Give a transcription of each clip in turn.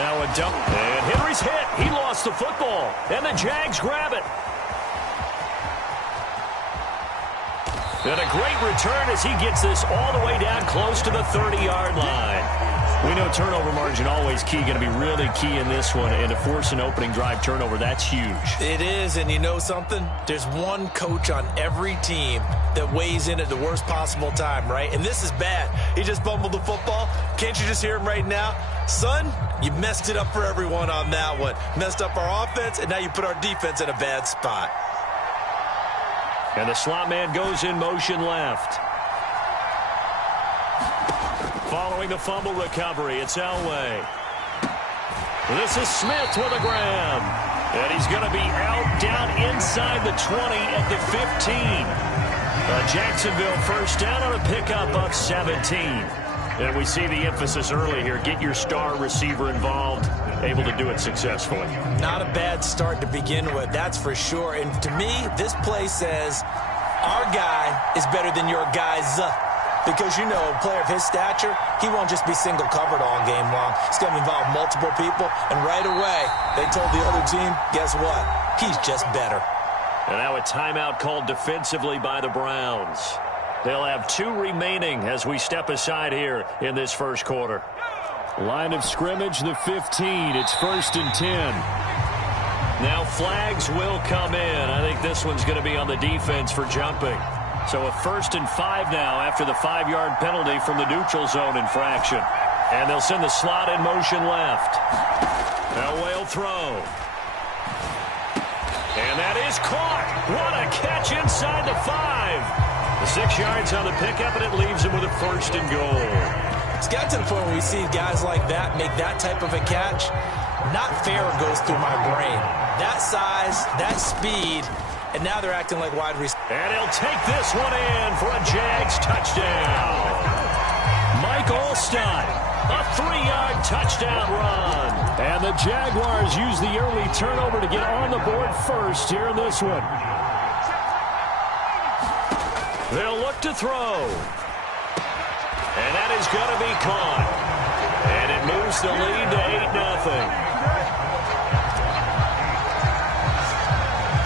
Now a dump. And Henry's hit. He lost the football. And the Jags grab it. And a great return as he gets this all the way down close to the 30-yard line. We know turnover margin always key, going to be really key in this one. And to force an opening drive turnover, that's huge. It is, and you know something? There's one coach on every team that weighs in at the worst possible time, right? And this is bad. He just fumbled the football. Can't you just hear him right now? Son, you messed it up for everyone on that one. Messed up our offense, and now you put our defense in a bad spot. And the slot man goes in motion left. Following the fumble recovery, it's Elway. This is Smith with a grab. And he's going to be out down inside the 20 at the 15. Jacksonville first down on a pickup of 17. And we see the emphasis early here. Get your star receiver involved. Able to do it successfully. Not a bad start to begin with, that's for sure. And to me, this play says our guy is better than your guys. Because, you know, a player of his stature, he won't just be single covered all game long. It's going to involve multiple people. And right away, they told the other team, guess what? He's just better. And now a timeout called defensively by the Browns. They'll have 2 remaining as we step aside here in this first quarter. Line of scrimmage, the 15. It's 1st and 10. Now flags will come in. I think this one's going to be on the defense for jumping. So a 1st and 5 now after the 5-yard penalty from the neutral zone infraction. And they'll send the slot in motion left. Elway will throw. And that is caught. What a catch inside the 5. The 6 yards on the pickup, and it leaves him with a 1st and goal. It's got to the point where we see guys like that make that type of a catch. Not fair goes through my brain. That size, that speed, and now they're acting like wide receivers. And he'll take this one in for a Jags touchdown. Mike Alstott, a 3-yard touchdown run. And the Jaguars use the early turnover to get on the board first here in this one. They'll look to throw. And that is going to be caught. And it moves the lead to 8-0.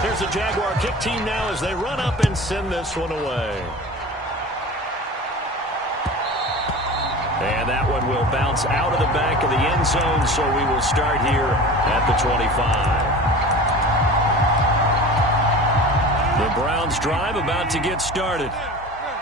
Here's the Jaguar kick team now as they run up and send this one away. And that one will bounce out of the back of the end zone, so we will start here at the 25. The Browns drive about to get started.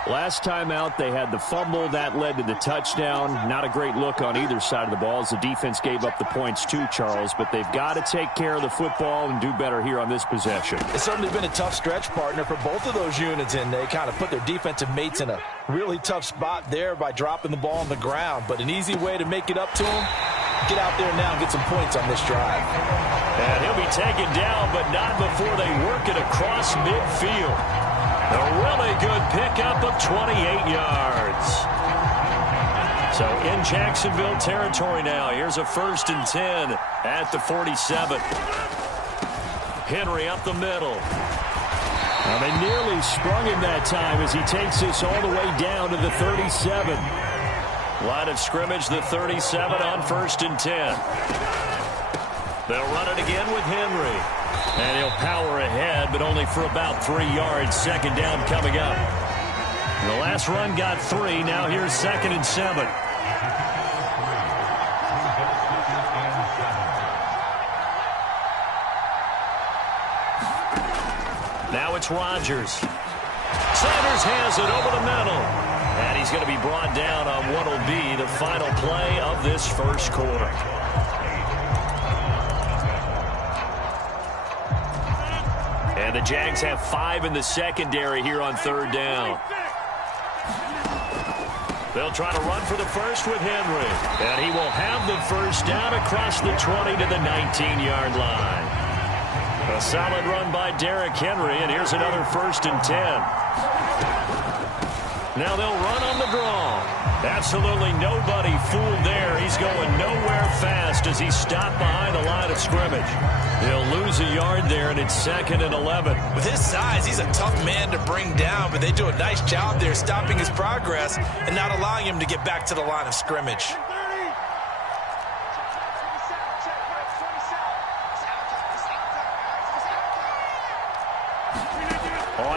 Last time out, they had the fumble. That led to the touchdown. Not a great look on either side of the ball as the defense gave up the points too, Charles. But they've got to take care of the football and do better here on this possession. It's certainly been a tough stretch, partner, for both of those units, and they kind of put their defensive mates in a really tough spot there by dropping the ball on the ground. But an easy way to make it up to them, get out there now and get some points on this drive. And he'll be taken down, but not before they work it across midfield. A really good pickup of 28 yards. So in Jacksonville territory now. Here's a 1st and 10 at the 47. Henry up the middle. Well, they nearly sprung him that time as he takes this all the way down to the 37. Line of scrimmage, the 37 on 1st and 10. They'll run it again with Henry. And he'll power ahead, but only for about 3 yards. 2nd down coming up. The last run got 3. Now here's 2nd and 7. Now it's Rodgers. Sanders has it over the middle. And he's going to be brought down on what will be the final play of this first quarter. And the Jags have 5 in the secondary here on 3rd down. They'll try to run for the first with Henry. And he will have the 1st down across the 20 to the 19-yard line. A solid run by Derrick Henry, and here's another 1st and 10. Now they'll run on the draw. Absolutely nobody fooled there. He's going nowhere fast as he's stopped behind the line of scrimmage. He'll lose a yard there, and it's 2nd and 11. With his size, he's a tough man to bring down, but they do a nice job there stopping his progress and not allowing him to get back to the line of scrimmage.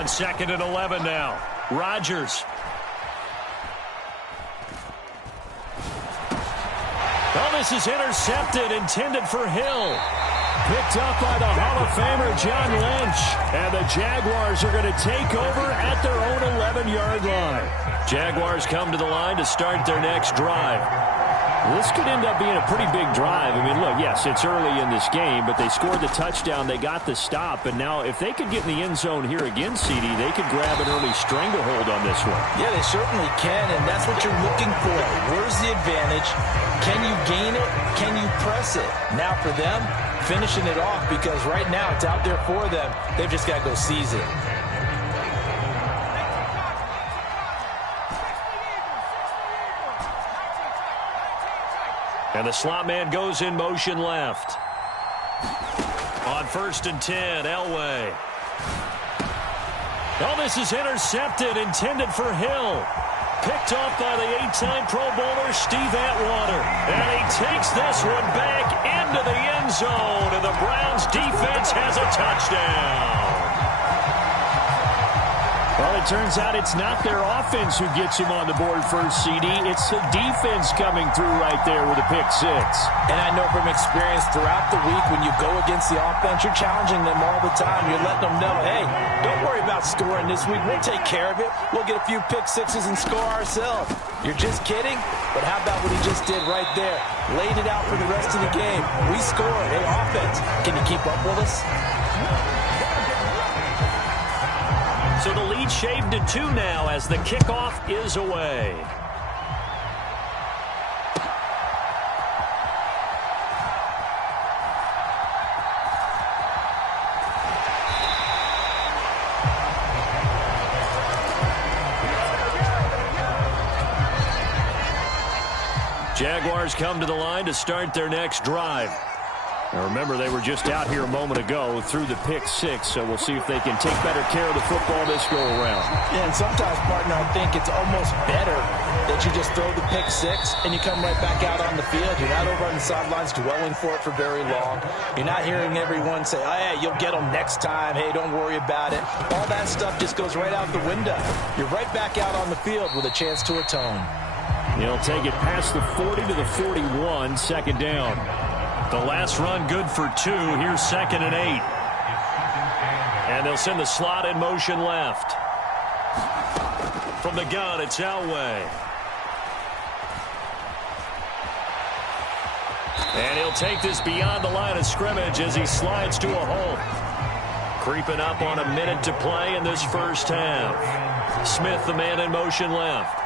On 2nd and 11 now. Rodgers. Oh, this is intercepted, intended for Hill. Picked up by the Hall of Famer John Lynch. And the Jaguars are going to take over at their own 11-yard line. Jaguars come to the line to start their next drive. This could end up being a pretty big drive. I mean, look, yes, it's early in this game, but they scored the touchdown. They got the stop. And now if they could get in the end zone here again, CD, they could grab an early stranglehold on this one. Yeah, they certainly can, and that's what you're looking for. Where's the advantage? Can you gain it? Can you press it? Now for them, finishing it off, because right now it's out there for them. They've just got to go seize it. And the slot man goes in motion left. On 1st and 10, Elway. Oh, this is intercepted, intended for Hill. Picked off by the 8-time Pro Bowler Steve Atwater. And he takes this one back into the end zone. And the Browns defense has a touchdown. Well, it turns out it's not their offense who gets him on the board first, CD. It's the defense coming through right there with a pick six. And I know from experience throughout the week, when you go against the offense, you're challenging them all the time. You're letting them know, hey, don't worry about scoring this week. We'll take care of it. We'll get a few pick sixes and score ourselves. You're just kidding? But how about what he just did right there? Laid it out for the rest of the game. We scored. Hey, offense, can you keep up with us? So the lead shaved to 2 now as the kickoff is away. Jaguars come to the line to start their next drive. Now remember, they were just out here a moment ago through the pick six, so we'll see if they can take better care of the football this go-around. Yeah, and sometimes, partner, I think it's almost better that you just throw the pick six and you come right back out on the field. You're not over on the sidelines dwelling for it for very long. You're not hearing everyone say, oh, hey, you'll get them next time. Hey, don't worry about it. All that stuff just goes right out the window. You're right back out on the field with a chance to atone. He'll take it past the 40 to the 41, 2nd down. The last run good for 2. Here's 2nd and 8. And they'll send the slot in motion left. From the gun, it's Elway. And he'll take this beyond the line of scrimmage as he slides to a halt. Creeping up on a minute to play in this first half. Smith, the man in motion left.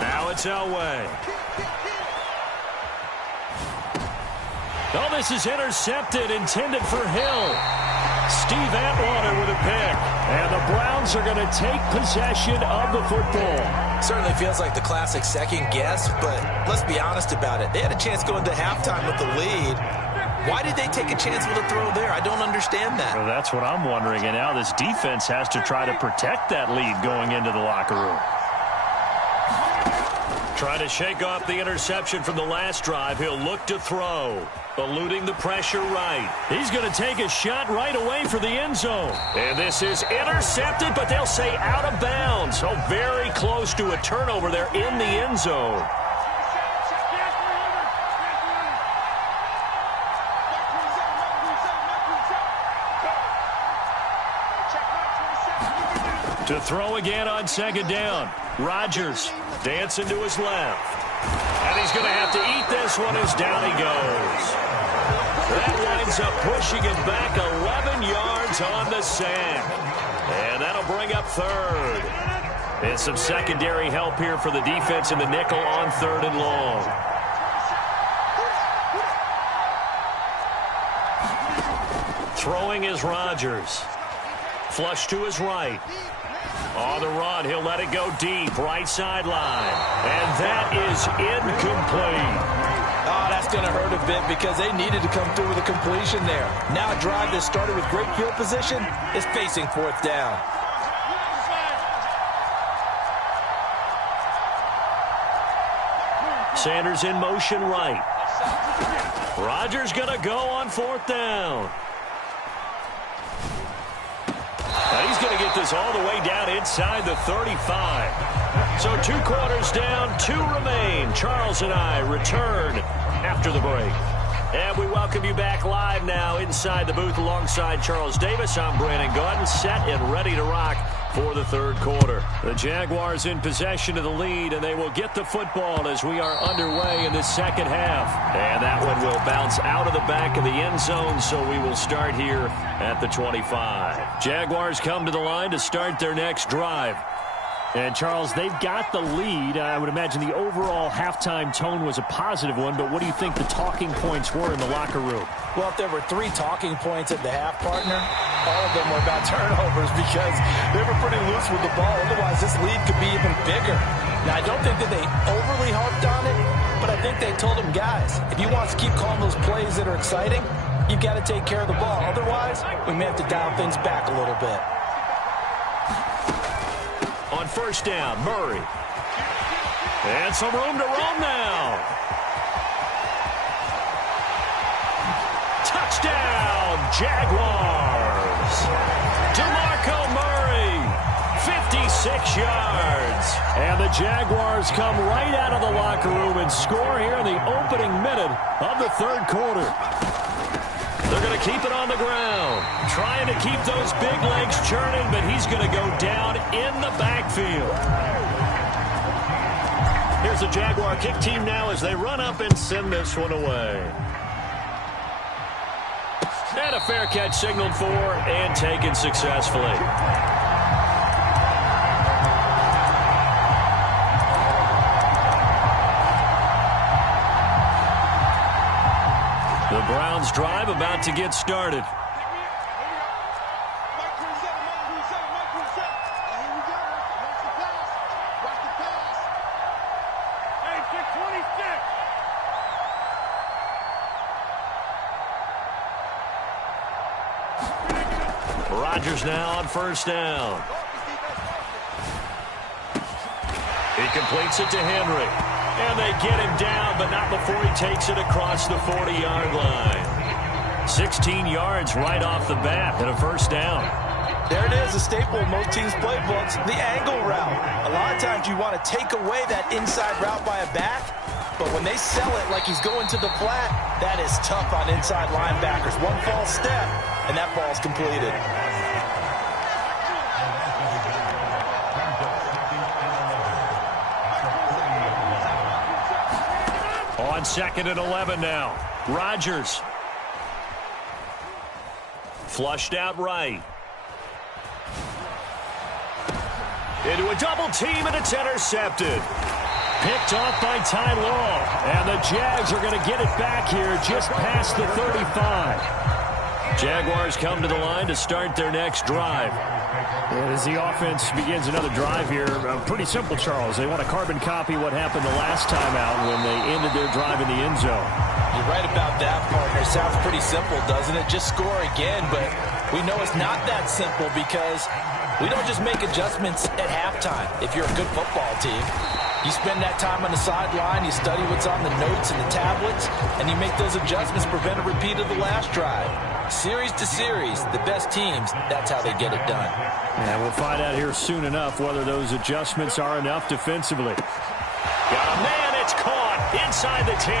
Now it's Elway. Oh, this is intercepted, intended for Hill. Steve Atwater with a pick. And the Browns are going to take possession of the football. Certainly feels like the classic second guess, but let's be honest about it. They had a chance going to halftime with the lead. Why did they take a chance with a throw there? I don't understand that. Well, that's what I'm wondering. And now this defense has to try to protect that lead going into the locker room. Trying to shake off the interception from the last drive. He'll look to throw. Eluding the pressure right. He's going to take a shot right away for the end zone. And this is intercepted, but they'll say out of bounds. So very close to a turnover there in the end zone. To throw again on 2nd down. Rodgers dancing to his left. And he's going to have to eat this one as down he goes. That winds up pushing him back 11 yards on the sack. And that'll bring up 3rd. And some secondary help here for the defense in the nickel on 3rd and long. Throwing is Rodgers. Flush to his right. On the run, he'll let it go deep, right sideline. And that is incomplete. Oh, that's going to hurt a bit because they needed to come through with a completion there. Now a drive that started with great field position is facing 4th down. Sanders in motion right. Rodgers going to go on 4th down. And he's going to get this all the way down inside the 35. So 2 quarters down, 2 remain. Charles and I return after the break. And we welcome you back live now inside the booth alongside Charles Davis. I'm Brandon Gaudin, set and ready to rock for the 3rd quarter. The Jaguars in possession of the lead, and they will get the football as we are underway in the 2nd half. And that one will bounce out of the back of the end zone, so we will start here at the 25. Jaguars come to the line to start their next drive. And, Charles, they've got the lead. I would imagine the overall halftime tone was a positive one, but what do you think the talking points were in the locker room? Well, if there were 3 talking points at the half, partner, all of them were about turnovers because they were pretty loose with the ball. Otherwise, this lead could be even bigger. Now, I don't think that they overly harped on it, but I think they told them, guys, if you want to keep calling those plays that are exciting, you've got to take care of the ball. Otherwise, we may have to dial things back a little bit. On 1st down, Murray. And some room to roam now. Touchdown, Jaguars. DeMarco Murray, 56 yards. And the Jaguars come right out of the locker room and score here in the opening minute of the 3rd quarter. They're going to keep it on the ground, trying to keep those big legs churning, but he's going to go down in the backfield. Here's the Jaguar kick team now as they run up and send this one away. And a fair catch signaled for and taken successfully. The Browns drive about to get started. Rodgers now on 1st down. He completes it to Henry. And they get him down, but not before he takes it across the 40-yard line. 16 yards right off the bat and a 1st down. There it is, a staple of most teams' playbooks, the angle route. A lot of times you want to take away that inside route by a back, but when they sell it like he's going to the flat, that is tough on inside linebackers. One false step, and that ball's completed. On 2nd and 11 now. Rodgers. Flushed out right. Into a double team, and it's intercepted. Picked off by Ty Law. And the Jags are going to get it back here just past the 35. Jaguars come to the line to start their next drive. And as the offense begins another drive here, pretty simple, Charles. They want to carbon copy what happened the last time out when they ended their drive in the end zone. You're right about that, partner. Sounds pretty simple, doesn't it? Just score again, but we know it's not that simple because we don't just make adjustments at halftime if you're a good football team. You spend that time on the sideline, you study what's on the notes and the tablets, and you make those adjustments, prevent a repeat of the last drive. Series to series, the best teams, that's how they get it done. And we'll find out here soon enough whether those adjustments are enough defensively. Got a man, it's caught inside the 10.